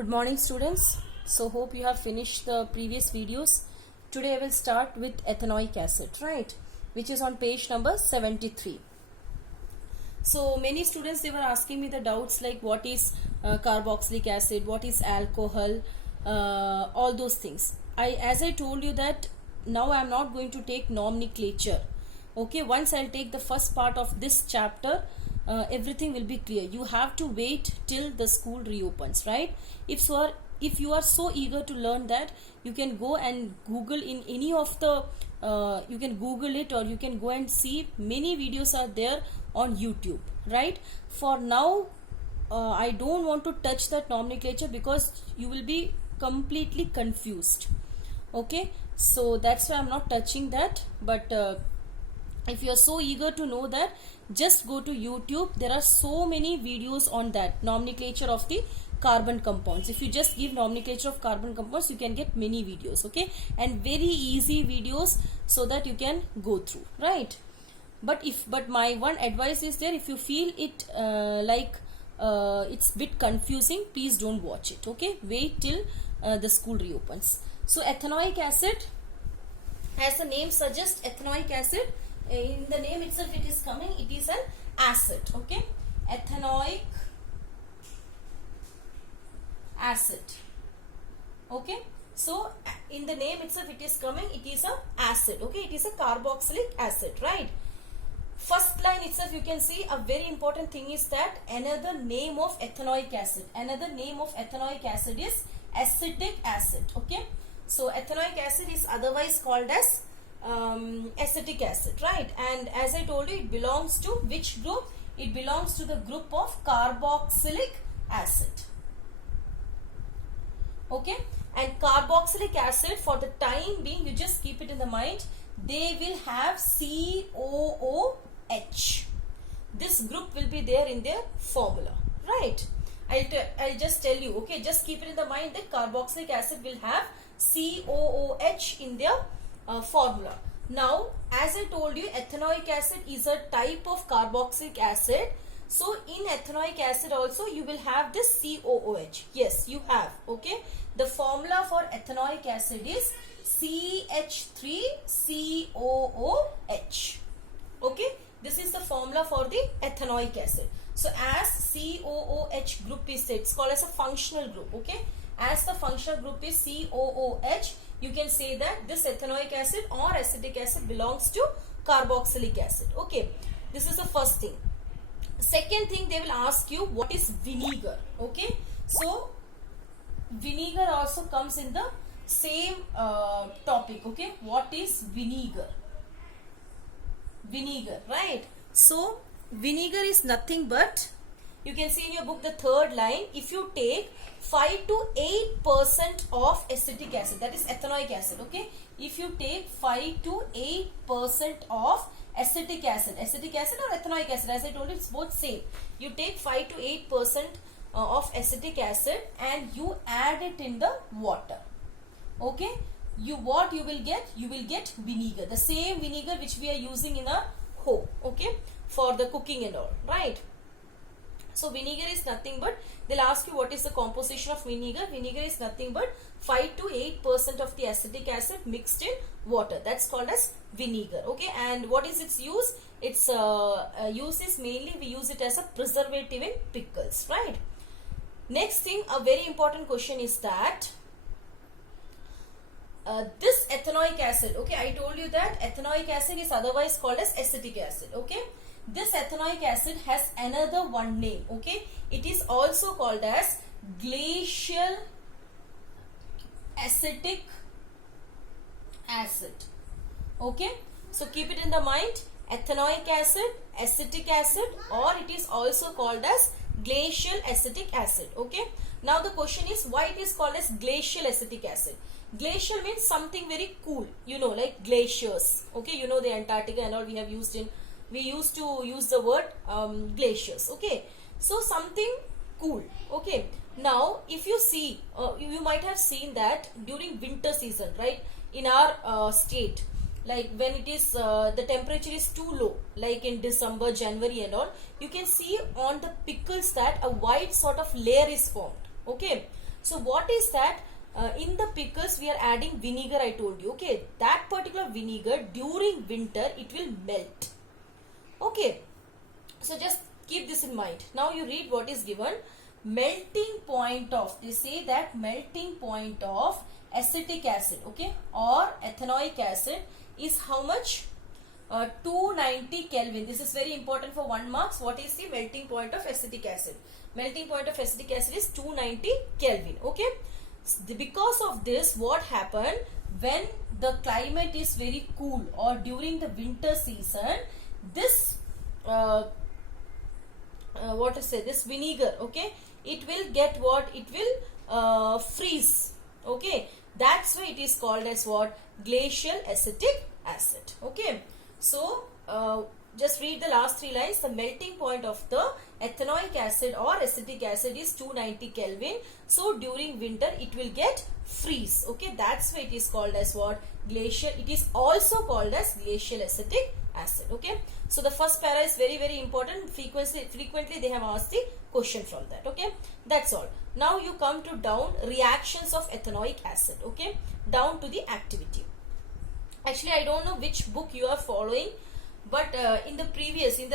Good morning students. So hope you have finished the previous videos. Today I will start with ethanoic acid, right, which is on page number 73. So many students, they were asking me the doubts like what is carboxylic acid, what is alcohol, all those things. As I told you that now I am not going to take nomenclature. Okay, once I'll take the first part of this chapter, everything will be clear. You have to wait till the school reopens, right? If you are so eager to learn that, you can go and Google in any of the you can Google it, or you can go and see many videos are there on YouTube, right? For now, I don't want to touch that nomenclature because you will be completely confused. Okay, so that's why I'm not touching that. But if you are so eager to know that, just go to YouTube. There are so many videos on that nomenclature of the carbon compounds. If you just give nomenclature of carbon compounds, you can get many videos, okay, and very easy videos, so that you can go through, right? But my one advice is there, if you feel it it's bit confusing, please don't watch it, okay? Wait till the school reopens. So ethanoic acid, as the name suggests, ethanoic acid, in the name itself it is coming, it is an acid, okay? Ethanoic acid, okay? So in the name itself it is coming, it is a acid, okay? It is a carboxylic acid, right? First line itself you can see a very important thing is that another name of ethanoic acid, is acetic acid, okay? So ethanoic acid is otherwise called as acetic acid, right? And as I told you, it belongs to which group? It belongs to the group of carboxylic acid, okay? And carboxylic acid, for the time being, you just keep it in the mind, they will have COOH. This group will be there in their formula, right? I'll just tell you, okay? Just keep it in the mind that carboxylic acid will have COOH in their formula. Now, as I told you, ethanoic acid is a type of carboxylic acid. So in ethanoic acid also you will have this COOH. Yes, you have, okay? The formula for ethanoic acid is CH3COOH, okay? This is the formula for the ethanoic acid. So as COOH group is said, it's called as a functional group, okay? As the functional group is COOH, you can say that this ethanoic acid or acetic acid belongs to carboxylic acid, okay? This is the first thing. Second thing, they will ask you what is vinegar, okay? So vinegar also comes in the same topic, okay? What is vinegar? Vinegar, right? So vinegar is nothing but, you can see in your book the third line, if you take 5 to 8% of acetic acid, that is ethanoic acid, okay? If you take 5 to 8% of acetic acid or ethanoic acid, as I told you, it's both same. You take 5 to 8% of acetic acid and you add it in the water, okay? What you will get? You will get vinegar, the same vinegar which we are using in a home, okay, for the cooking and all, right? So vinegar is nothing but, they'll ask you what is the composition of vinegar. Vinegar is nothing but 5 to 8% of the acetic acid mixed in water. That's called as vinegar, okay? And what is its use? Its use is mainly we use it as a preservative in pickles, right? Next thing, a very important question is that this ethanoic acid, okay, I told you that ethanoic acid is otherwise called as acetic acid, okay? This ethanoic acid has another one name, okay? It is also called as glacial acetic acid, okay? So keep it in the mind, ethanoic acid, acetic acid, or it is also called as glacial acetic acid, okay? Now the question is, why it is called as glacial acetic acid? Glacial means something very cool, you know, like glaciers, okay? You know the Antarctica and all, we used to use the word glaciers, okay? So something cool, okay? Now if you see, you might have seen that during winter season, right, in our state, like when it is the temperature is too low, like in December, January and all, you can see on the pickles that a white sort of layer is formed, okay? So what is that? In the pickles we are adding vinegar, I told you. Okay, that particular vinegar during winter it will melt. Okay, so just keep this in mind. Now you read what is given. Melting point of, they say that melting point of acetic acid, okay, or ethanoic acid is how much? 290 Kelvin. This is very important for 1 marks. What is the melting point of acetic acid? Melting point of acetic acid is 290 Kelvin. Okay. Because of this, what happened when the climate is very cool or during the winter season, this what to say, this vinegar, okay, it will get what? It will freeze. Okay. That's why it is called as what? Glacial acetic acid. Okay. So, just read the last 3 lines. The melting point of the ethanoic acid or acetic acid is 290 Kelvin. So, during winter it will get freeze. Okay, that's why it is called as what? Glacial. It is also called as glacial acetic acid. Okay, so the first para is very, very important. Frequently they have asked the question from that. Okay, that's all. Now you come to down reactions of ethanoic acid. Okay, down to the activity. Actually, I don't know which book you are following, but in the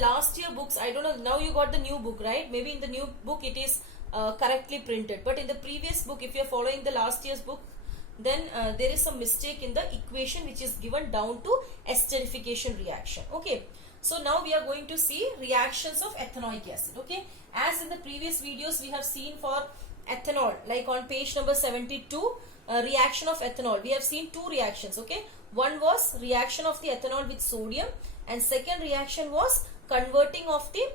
last year books, I don't know, now you got the new book, right? Maybe in the new book it is correctly printed, but in the previous book, if you are following the last year's book, then there is some mistake in the equation which is given down to esterification reaction. Okay, so now we are going to see reactions of ethanoic acid. Okay, as in the previous videos we have seen for ethanol, like on page number 72, reaction of ethanol, we have seen 2 reactions. Okay, one was reaction of the ethanol with sodium, and second reaction was converting of the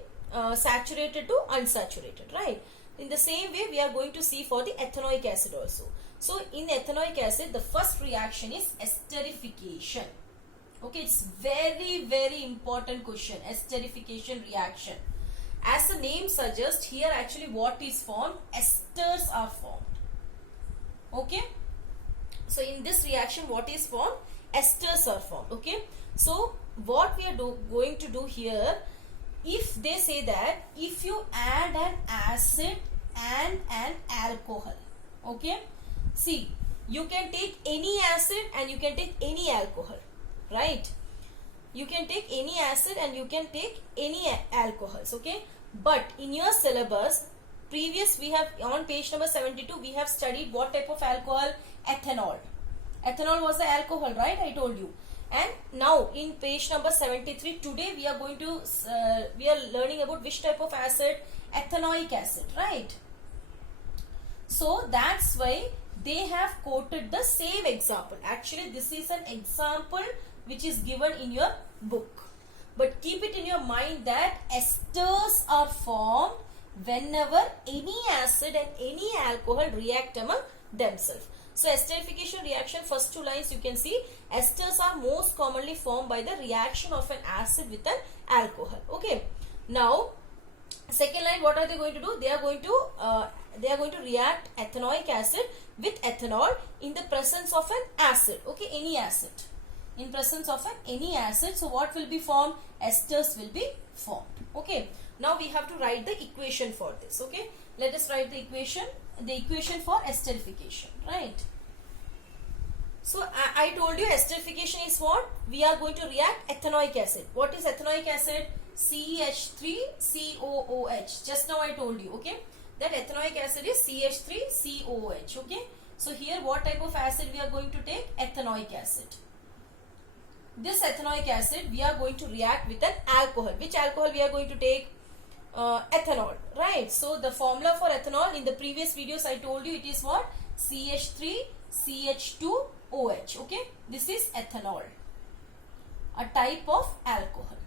saturated to unsaturated, right? In the same way we are going to see for the ethanoic acid also. So in ethanoic acid, the first reaction is esterification. Okay, it's very, very important question, esterification reaction. As the name suggests, here actually what is formed? Esters are formed. Okay, so in this reaction what is formed? Esters are formed. Okay, so what we are going to do here, if they say that if you add an acid and an alcohol, okay, see, you can take any acid and you can take any alcohol, right? You can take any acid and you can take any alcohols. Okay, but in your syllabus previous, we have on page number 72 we have studied what type of alcohol? Ethanol. Ethanol was the alcohol, right? I told you. And now in page number 73, today we are going to we are learning about which type of acid? Ethanoic acid, right? So that's why they have quoted the same example. Actually, this is an example which is given in your book, but keep it in your mind that esters are formed whenever any acid and any alcohol react among themselves. So esterification reaction, first 2 lines you can see, esters are most commonly formed by the reaction of an acid with an alcohol. Okay, now second line, what are they going to do? They are going to react ethanoic acid with ethanol in the presence of an acid. Okay, any acid, in presence of any acid. So what will be formed? Esters will be formed. Okay, now we have to write the equation for this. Okay, let us write the equation for esterification, right? So I told you esterification is what? We are going to react ethanoic acid. What is ethanoic acid? CH3COOH. Just now I told you, okay, that ethanoic acid is CH3COOH. Okay, so here what type of acid we are going to take? Ethanoic acid. This ethanoic acid we are going to react with an alcohol. Which alcohol we are going to take? Ethanol, right? So the formula for ethanol in the previous videos I told you, it is what? CH3CH2OH. Okay, this is ethanol, a type of alcohol,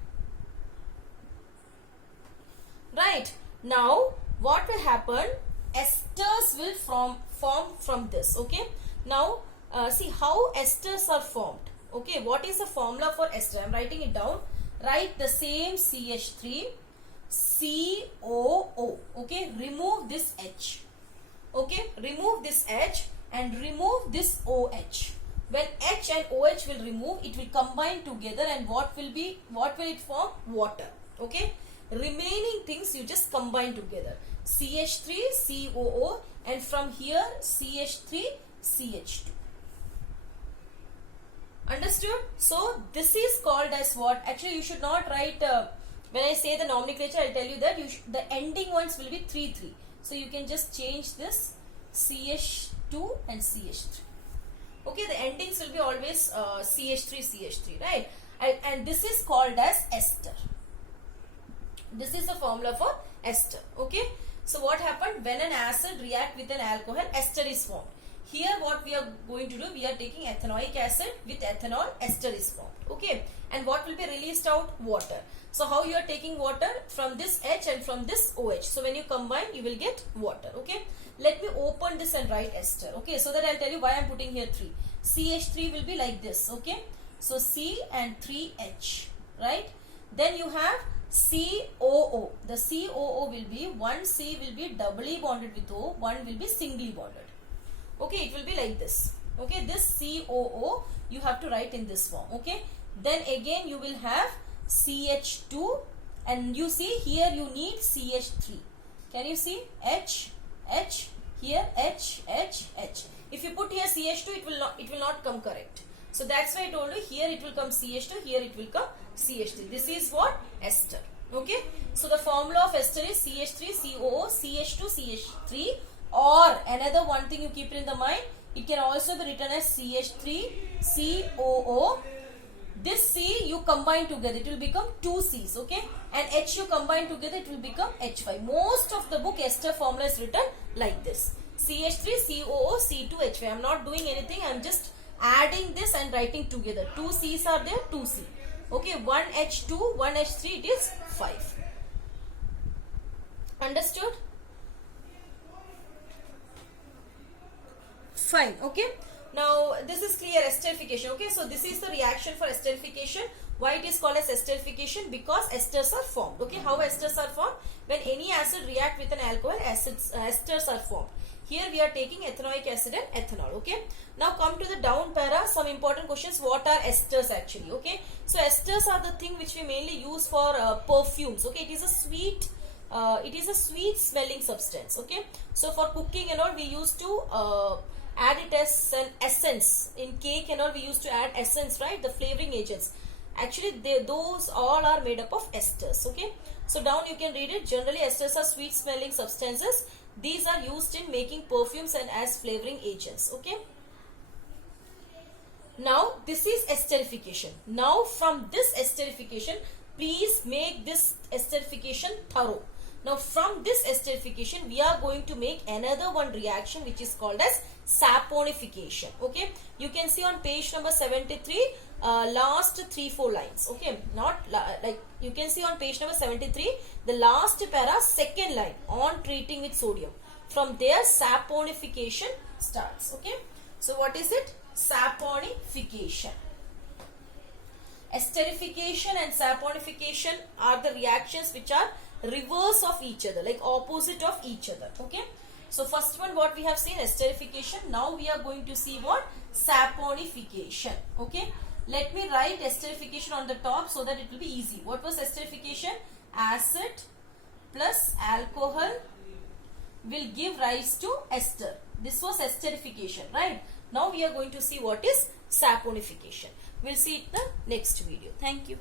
right? Now what will happen? Esters will form from this. Okay, now see how esters are formed. Okay, what is the formula for ester? I am writing it down. Write the same CH3COO. Okay, remove this H. Okay, remove this H and remove this OH. When H and OH will remove, it will combine together, and what will it form? Water. Okay, remaining things you just combine together. CH3 COO, and from here CH3 CH2. Understood? So this is called as what? Actually you should not write when I say the nomenclature, I'll tell you that the ending ones will be 3 3. So you can just change this CH2 and CH3. Okay, the endings will be always CH3, right? And this is called as ester. This is the formula for ester. Okay, so what happened when an acid react with an alcohol, ester is formed. Here what we are going to do, we are taking ethanoic acid with ethanol, ester is formed. Okay, and what will be released out? Water. So how you are taking water? From this H and from this OH. So when you combine, you will get water. Okay, let me open this and write ester. Okay, so that I'll tell you why I'm putting here 3. CH3 will be like this. Okay, so C and 3H, right? Then you have COO. The COO will be, one C will be doubly bonded with O, one will be singly bonded. Okay, it will be like this. Okay, this COO you have to write in this form. Okay, then again you will have CH2, and you see here you need CH3. Can you see? H, H, here H, H, H. If you put here CH2, it will not come correct. So that's why I told you here it will come CH2, here it will come CH3. This is what? Ester. Okay, so the formula of ester is CH3 COO, CH2 CH3, or another one thing you keep it in the mind, it can also be written as CH3 COO. This C you combine together, it will become 2 C's. Okay, and H you combine together, it will become H5. Most of the book ester formula is written like this: CH3 COO C2 H5. I am not doing anything, I am just adding this and writing together. 2 C's are there, 2 C. Okay, 1 H2, 1 H3, it is 5. Understood? Fine. Okay, now this is clear, esterification. Okay, so this is the reaction for esterification. Why it is called as esterification? Because esters are formed. Okay, how esters are formed? When any acid react with an alcohol, esters are formed. Here we are taking ethanoic acid and ethanol. Okay, now come to the down para, some important questions. What are esters actually? Okay, so esters are the thing which we mainly use for perfumes. Okay, it is a sweet smelling substance. Okay, so for cooking and all we used to add it as an essence. In cake and all we used to add essence, right? The flavoring agents. Actually those all are made up of esters. Okay, so down you can read it. Generally esters are sweet smelling substances. These are used in making perfumes and as flavoring agents. Okay, now this is esterification. Now from this esterification, please make this esterification thorough. Now from this esterification, we are going to make another one reaction which is called as saponification. Okay, you can see on page number 73, last 3-4 lines. Okay, not like you can see on page number 73, the last para, second line, on treating with sodium. From there saponification starts. Okay, so what is it? Saponification. Esterification and saponification are the reactions which are reverse of each other, like opposite of each other. Okay, so first one what we have seen, esterification. Now we are going to see what? Saponification. Okay, let me write esterification on the top so that it will be easy. What was esterification? Acid plus alcohol will give rise to ester. This was esterification, right? Now we are going to see what is saponification. We'll see it in the next video. Thank you.